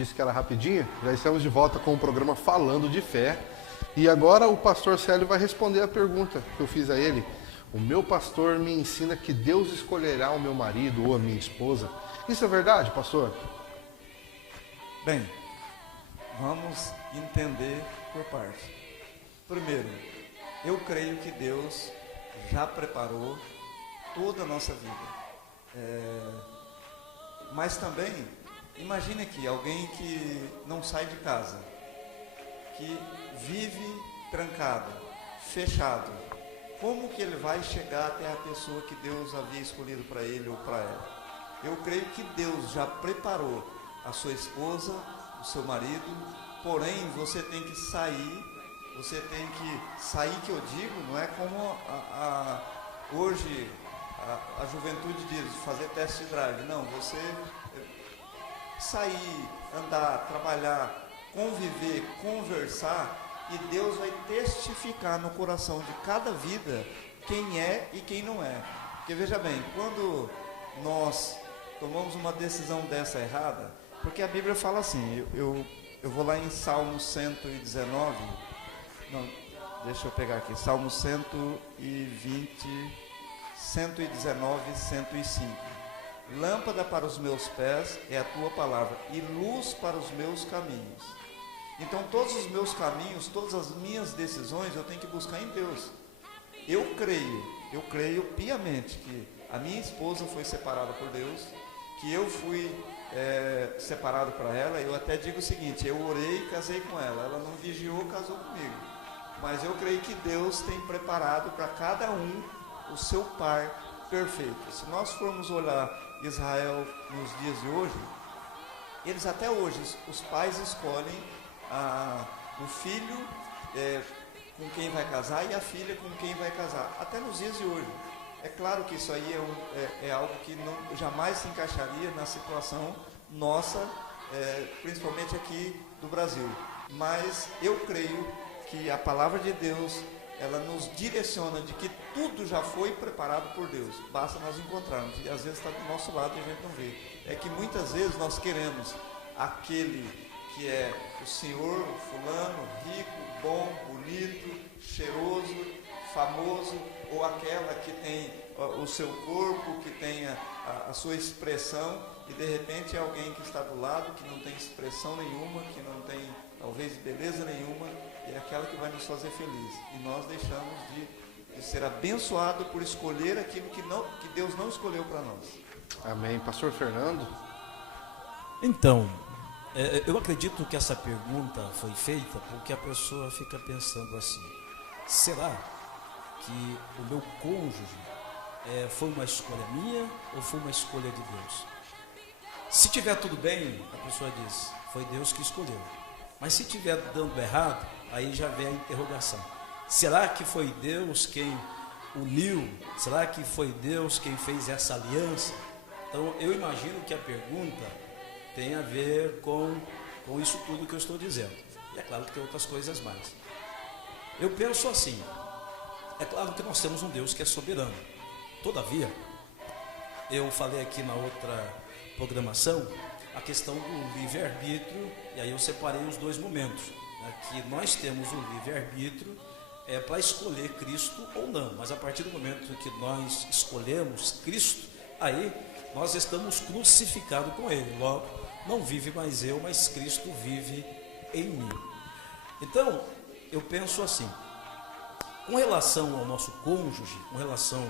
disse que era rapidinho. Já estamos de volta com o programa Falando de Fé. E agora o pastor Célio vai responder a pergunta que eu fiz a ele. O meu pastor me ensina que Deus escolherá o meu marido ou a minha esposa. Isso é verdade, pastor? Bem, vamos entender por partes. Primeiro, eu creio que Deus já preparou toda a nossa vida. Mas também, imagine aqui, alguém que não sai de casa, que vive trancado, fechado. Como que ele vai chegar até a pessoa que Deus havia escolhido para ele ou para ela? Eu creio que Deus já preparou a sua esposa, o seu marido, porém você tem que sair, que eu digo, não é como hoje a juventude diz, fazer test drive, não, você sair, andar, trabalhar, conviver, conversar, e Deus vai testificar no coração de cada vida quem é e quem não é. Porque veja bem, quando nós tomamos uma decisão dessa errada, porque a Bíblia fala assim, eu vou lá em Salmo 119, não, deixa eu pegar aqui, Salmo 120, 119, 105. Lâmpada para os meus pés é a tua palavra e luz para os meus caminhos. Então todos os meus caminhos, todas as minhas decisões eu tenho que buscar em Deus. Eu creio piamente que a minha esposa foi separada por Deus, que eu fui separado para ela. Eu até digo o seguinte, eu orei e casei com ela, ela não vigiou, casou comigo. Mas eu creio que Deus tem preparado para cada um o seu par perfeito. Se nós formos olhar Israel nos dias de hoje, eles até hoje, os pais escolhem o filho com quem vai casar e a filha com quem vai casar, até nos dias de hoje. É claro que isso aí é algo que jamais se encaixaria na situação nossa, principalmente aqui do Brasil. Mas eu creio que a palavra de Deus, ela nos direciona de que tudo já foi preparado por Deus. Basta nós encontrarmos. E às vezes está do nosso lado e a gente não vê. É que muitas vezes nós queremos aquele que é o senhor, o fulano, rico, bom, bonito, cheiroso, famoso, ou aquela que tem o seu corpo, que tem a sua expressão, e de repente é alguém que está do lado, que não tem expressão nenhuma, que não tem talvez beleza nenhuma, e é aquela que vai nos fazer feliz. E nós deixamos de ser abençoado por escolher aquilo que Deus não escolheu para nós. Amém. Pastor Fernando? Então, eu acredito que essa pergunta foi feita porque a pessoa fica pensando assim: será que o meu cônjuge foi uma escolha minha ou foi uma escolha de Deus? Se tiver tudo bem, a pessoa diz, foi Deus que escolheu. Mas se tiver dando errado, aí já vem a interrogação: será que foi Deus quem uniu? Será que foi Deus quem fez essa aliança? Então eu imagino que a pergunta tem a ver com isso tudo que eu estou dizendo. E é claro que tem outras coisas mais. Eu penso assim, é claro que nós temos um Deus que é soberano. Todavia, eu falei aqui na outra programação a questão do livre-arbítrio, e aí eu separei os dois momentos, né, que nós temos o livre-arbítrio para escolher Cristo ou não, mas a partir do momento que nós escolhemos Cristo, aí nós estamos crucificados com Ele. Logo, não vive mais eu, mas Cristo vive em mim. Então, eu penso assim, com relação ao nosso cônjuge, com relação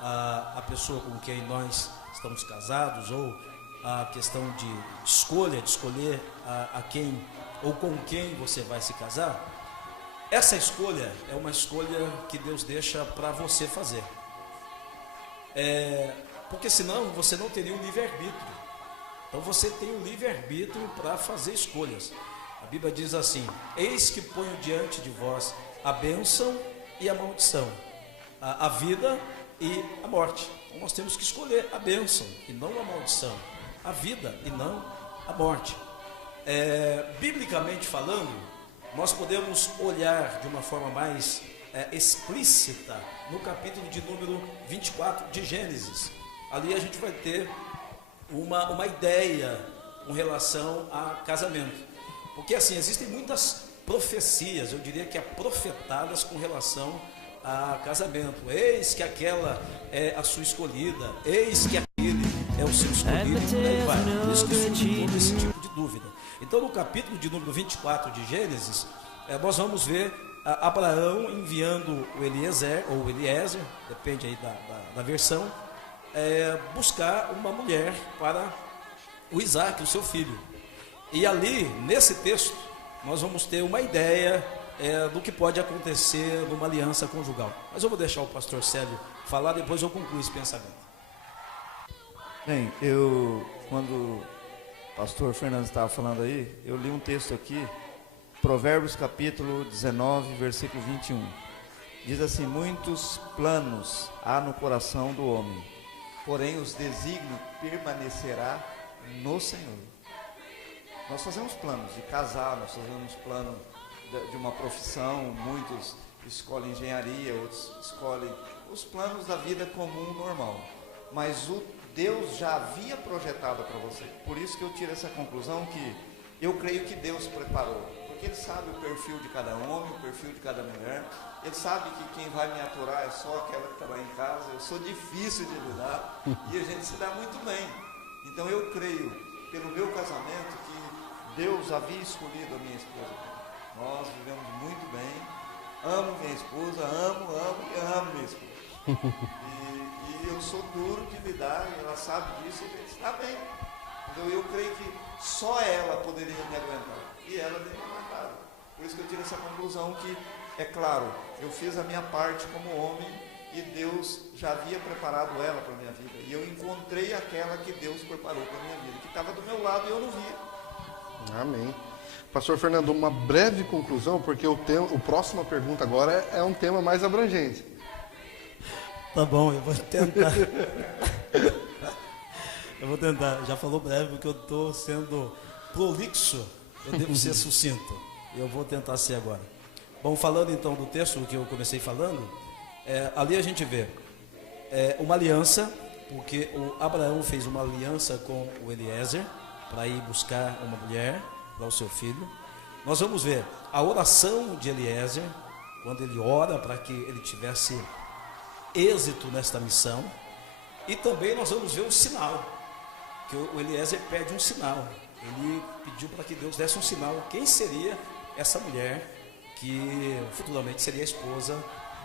à pessoa com quem nós estamos casados, ou a questão de escolher a quem ou com quem você vai se casar, essa escolha é uma escolha que Deus deixa para você fazer. Porque senão você não teria o livre-arbítrio. Então você tem o livre-arbítrio para fazer escolhas. A Bíblia diz assim: eis que ponho diante de vós a bênção e a maldição, a vida e a morte. Então nós temos que escolher a bênção e não a maldição, a vida e não a morte. Biblicamente falando, nós podemos olhar de uma forma mais explícita no capítulo de número 24 de Gênesis. Ali a gente vai ter uma ideia com relação a casamento. Porque assim, existem muitas profecias, eu diria que profetadas com relação a casamento. Eis que aquela é a sua escolhida, eis que aquele é o seu escolhido, e por aí vai. Por isso que surge todo esse tipo de dúvida. Então, no capítulo de número 24 de Gênesis, nós vamos ver Abraão enviando o Eliezer, ou Eliezer, depende aí da versão, buscar uma mulher para o Isaac, o seu filho. E ali, nesse texto, nós vamos ter uma ideia do que pode acontecer numa aliança conjugal. Mas eu vou deixar o pastor Célio falar, depois eu concluo esse pensamento. Bem, quando o pastor Fernando estava falando aí, eu li um texto aqui, Provérbios capítulo 19, versículo 21. Diz assim: muitos planos há no coração do homem, porém os desígnios permanecerá no Senhor. Nós fazemos planos de casar, nós fazemos plano de uma profissão, muitos escolhem engenharia, outros escolhem os planos da vida comum, normal. Mas Deus já havia projetado para você. Por isso que eu tiro essa conclusão que eu creio que Deus preparou. Porque Ele sabe o perfil de cada homem, o perfil de cada mulher. Ele sabe que quem vai me aturar é só aquela que está lá em casa. Eu sou difícil de lidar e a gente se dá muito bem. Então eu creio, pelo meu casamento, que Deus havia escolhido a minha esposa. Nós vivemos muito bem. Amo minha esposa, amo e amo minha esposa. E eu sou duro de lidar, e ela sabe disso, e a gente está bem. Então eu creio que só ela poderia me aguentar. E ela tem me aguentado. Por isso que eu tiro essa conclusão que, é claro, eu fiz a minha parte como homem e Deus já havia preparado ela para a minha vida. E eu encontrei aquela que Deus preparou para a minha vida, que estava do meu lado e eu não via. Amém. Pastor Fernando, uma breve conclusão, porque o próxima pergunta agora é um tema mais abrangente. Tá bom, eu vou tentar. Já falou breve, porque eu estou sendo prolixo, eu devo ser sucinto. Eu vou tentar ser agora. Bom, falando então do texto que eu comecei falando, ali a gente vê uma aliança, porque o Abraão fez uma aliança com o Eliezer para ir buscar uma mulher para o seu filho. Nós vamos ver a oração de Eliezer, quando ele ora para que ele tivesse êxito nesta missão. E também nós vamos ver o sinal, que o Eliezer pede um sinal. Ele pediu para que Deus desse um sinal. Quem seria essa mulher que futuramente seria a esposa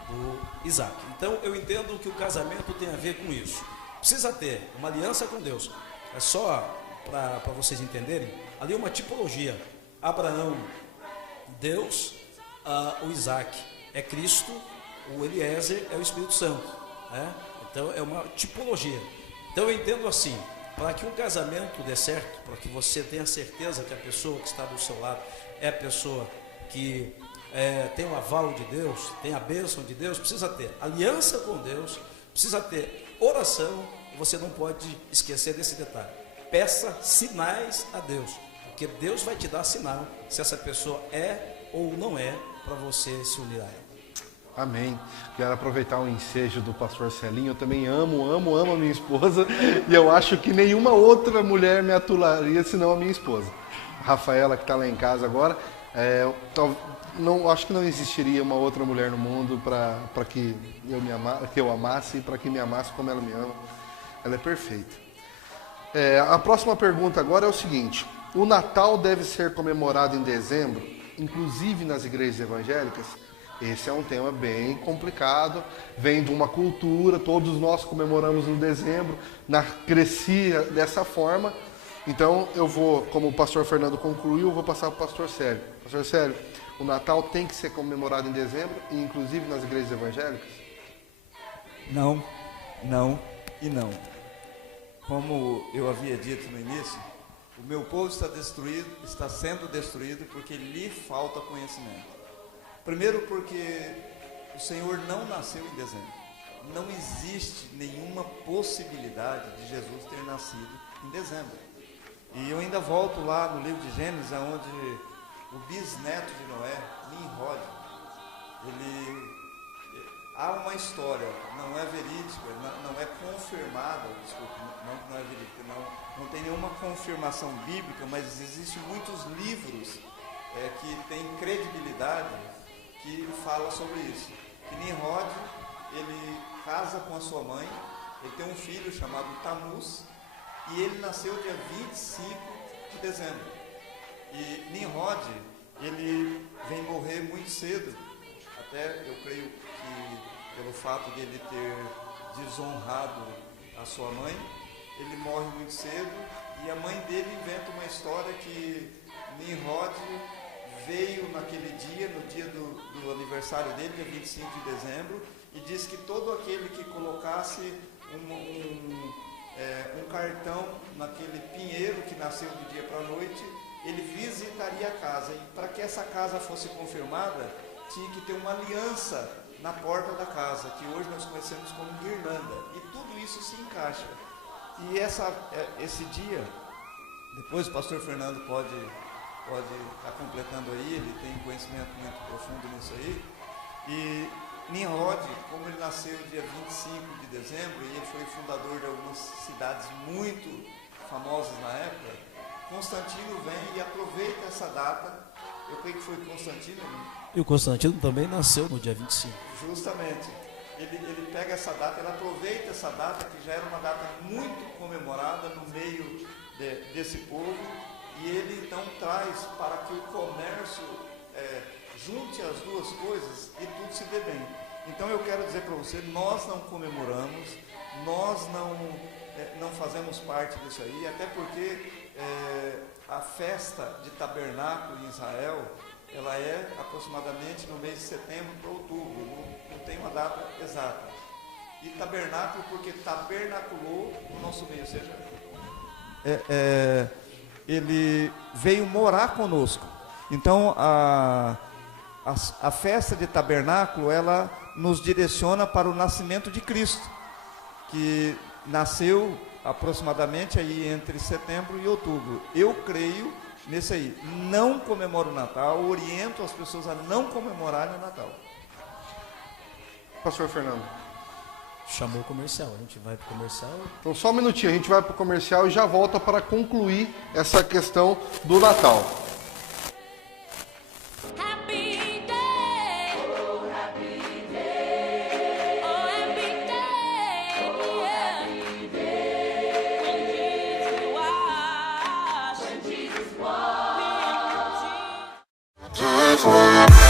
do Isaac? Então eu entendo que o casamento tem a ver com isso. Precisa ter uma aliança com Deus. É só para vocês entenderem, ali é uma tipologia. Abraão, Deus, o Isaac é Cristo, o Eliezer é o Espírito Santo, né? Então é uma tipologia. Então eu entendo assim, para que um casamento dê certo, para que você tenha certeza que a pessoa que está do seu lado é a pessoa que tem o aval de Deus, tem a bênção de Deus, precisa ter aliança com Deus, precisa ter oração, e você não pode esquecer desse detalhe. Peça sinais a Deus, porque Deus vai te dar sinal se essa pessoa é ou não é, para você se unir a ela. Amém. Quero aproveitar o ensejo do pastor Celinho. Eu também amo a minha esposa. E eu acho que nenhuma outra mulher me aturaria senão a minha esposa. A Rafaela, que está lá em casa agora. Acho que não existiria uma outra mulher no mundo para que eu amasse e para que me amasse como ela me ama. Ela é perfeita. A próxima pergunta agora é o seguinte: o Natal deve ser comemorado em dezembro, inclusive nas igrejas evangélicas? Esse é um tema bem complicado, vem de uma cultura, todos nós comemoramos no dezembro, crescia dessa forma. Então eu vou, como o pastor Fernando concluiu, eu vou passar para o pastor Célio. Pastor Célio, o Natal tem que ser comemorado em dezembro, inclusive nas igrejas evangélicas? Não, não e não. Como eu havia dito no início, o meu povo está sendo destruído porque lhe falta conhecimento. Primeiro porque o Senhor não nasceu em dezembro. Não existe nenhuma possibilidade de Jesus ter nascido em dezembro. E eu ainda volto lá no livro de Gênesis, onde o bisneto de Noé, Nimrod, há uma história, não é verídica, não é confirmada, desculpe, não é verídica, não tem nenhuma confirmação bíblica, mas existem muitos livros que têm credibilidade que falam sobre isso. Que Nimrod, ele casa com a sua mãe, ele tem um filho chamado Tamuz, e ele nasceu dia 25 de dezembro. E Nimrod, ele vem morrer muito cedo, até eu creio que pelo fato de ele ter desonrado a sua mãe, ele morre muito cedo, e a mãe dele inventa uma história que Nimrod veio naquele dia, no dia do aniversário dele, dia 25 de dezembro, e diz que todo aquele que colocasse um cartão naquele pinheiro que nasceu do dia para a noite, ele visitaria a casa. E para que essa casa fosse confirmada, tinha que ter uma aliança na porta da casa, que hoje nós conhecemos como guirlanda. E tudo isso se encaixa. E esse dia, depois o pastor Fernando pode estar completando aí, ele tem conhecimento muito profundo nisso aí. E Nimrod, como ele nasceu dia 25 de dezembro, e ele foi fundador de algumas cidades muito famosas na época, Constantino vem e aproveita essa data. Eu creio que foi Constantino. E o Constantino também nasceu no dia 25. Justamente. Ele pega essa data, ele aproveita essa data, que já era uma data muito comemorada no meio desse povo, e ele então traz para que o comércio junte as duas coisas e tudo se dê bem. Então eu quero dizer para você, nós não comemoramos, nós não fazemos parte disso aí, até porque a festa de tabernáculo em Israel, ela é aproximadamente no mês de setembro para outubro, não tem uma data exata. E tabernáculo porque tabernaculou no nosso meio, ou seja, ele veio morar conosco. Então a festa de tabernáculo, ela nos direciona para o nascimento de Cristo, que nasceu aproximadamente aí entre setembro e outubro. Eu creio nesse aí. Não comemoro o Natal, oriento as pessoas a não comemorarem o Natal. Pastor Fernando. Chamou o comercial, a gente vai para o comercial. Então só um minutinho, a gente vai para o comercial e já volta para concluir essa questão do Natal. Jesus was